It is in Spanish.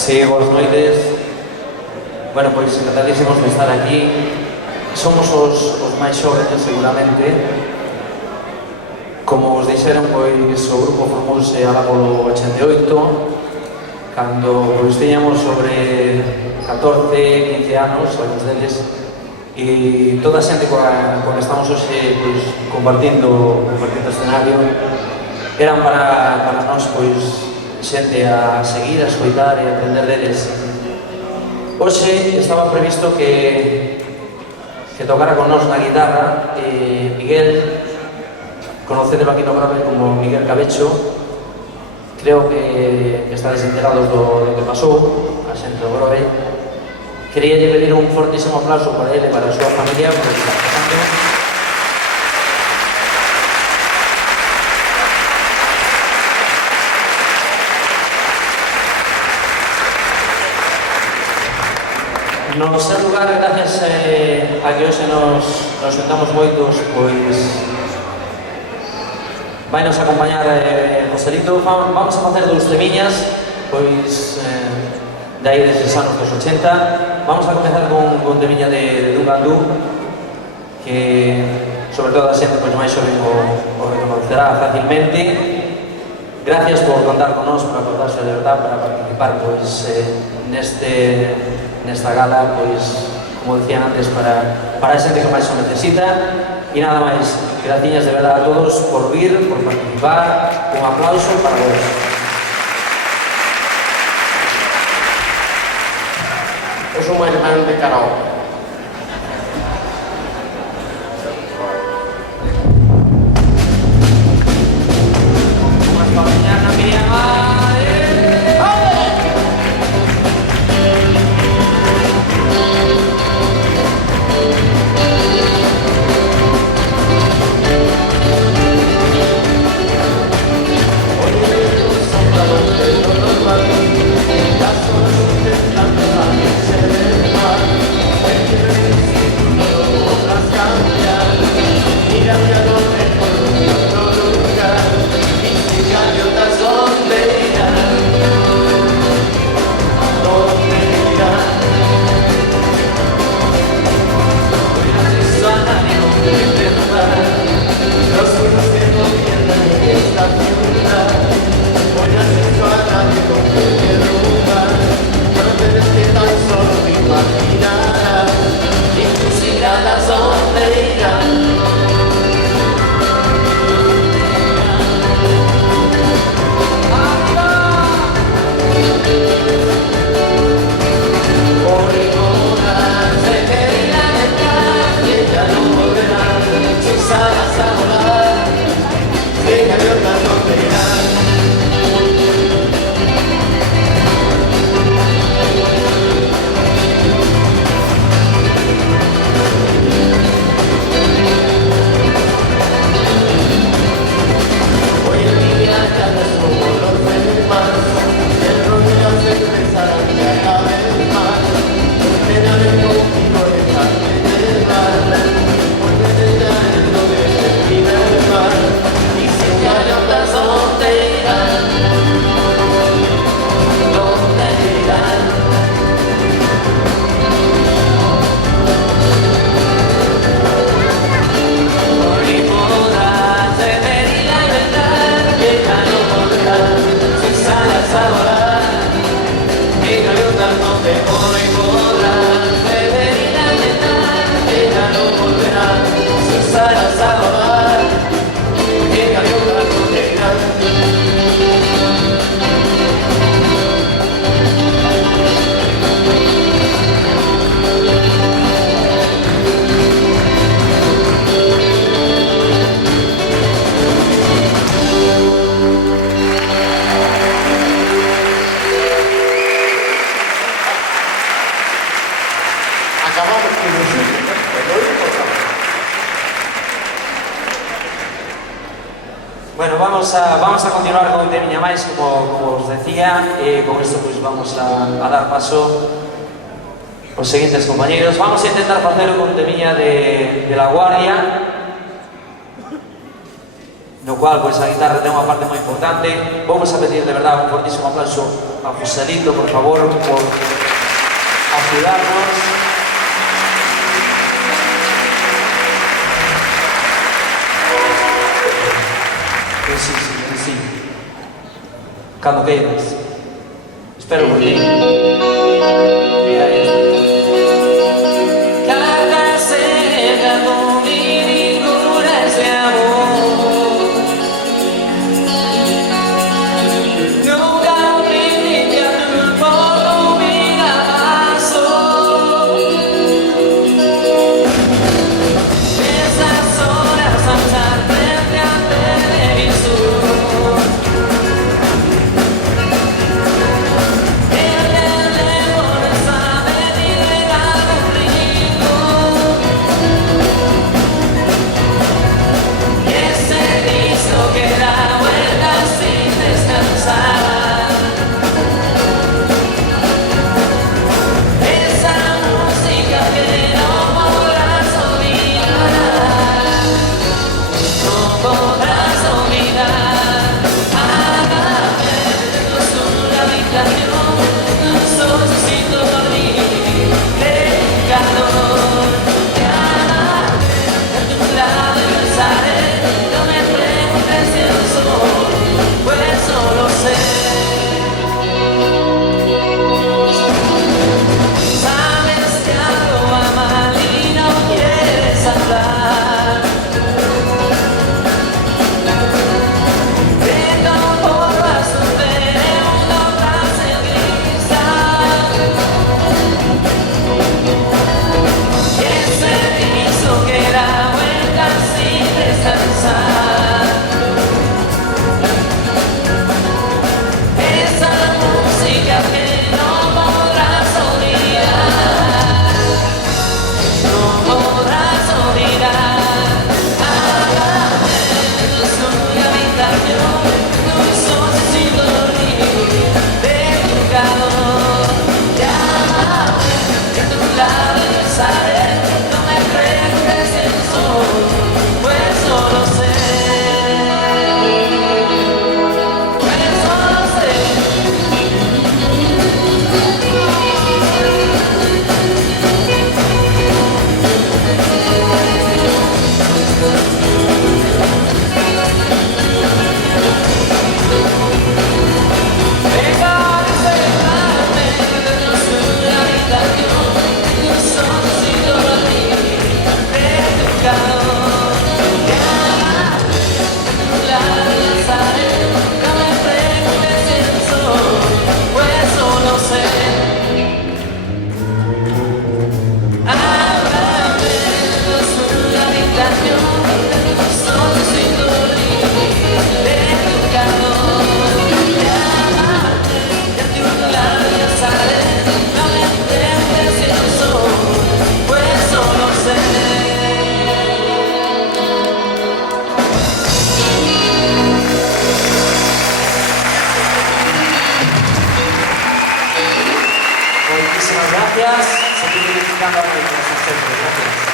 Sí, boas noites. Bueno, pois encantadísimos de estar aquí. Somos os máis xóvenes, seguramente. Como os dixeron, pois o grupo formouse alá polo 88, cando pois tiñamos sobre 14, 15 anos, algúns deles, e toda a xente coa que estamos hoxe pois, compartindo escenario eran para nós pois xente a seguir, a escoitar e a aprender deles. Hoxe estaba previsto que tocara con nós na guitarra Miguel, conocedelo aquí no Grove como Miguel Cabecho. Creo que estáis enterados do que pasou a xente do Grove. Quería pedir un fortísimo aplauso para ele e para a súa familia por estar pasando. No seu lugar, gracias a que hoxe nos juntamos moitos, pois vai nos acompañar Joselito. Vamos a facer dous temiñas, pois de aí deses anos dos 80. Vamos a comezar con temiña de Dungandú, que sobre todo a xente pois máis xoven o reconocerá facilmente. Gracias por contar con nós, por acordarse de verdad, para participar pois nesta gala, pois, como decían antes, para a xente que máis o necesita. E nada máis, graciñas de verdade a todos por vir, por participar. Un aplauso para vos. Es un buen man de karaoke. Bueno, vamos a continuar con temiña máis, como os decía, e con isto pues, vamos a dar paso aos seguintes compañeros. Vamos a intentar facelo con temiña de La Guardia. no cual pues a guitarra ten unha parte moi importante. Vamos a pedir de verdade un fortísimo aplauso a Joselito, por favor, por ayudarnos. Que sí, que sí. Cando queiras. Espero por ti. Cada cerca con mi cura ese amor. Nunca olvidé que a tu por vida pasó. Esas horas a estar frente al televisor. Muchísimas gracias. Seguimos identificando a los gracias.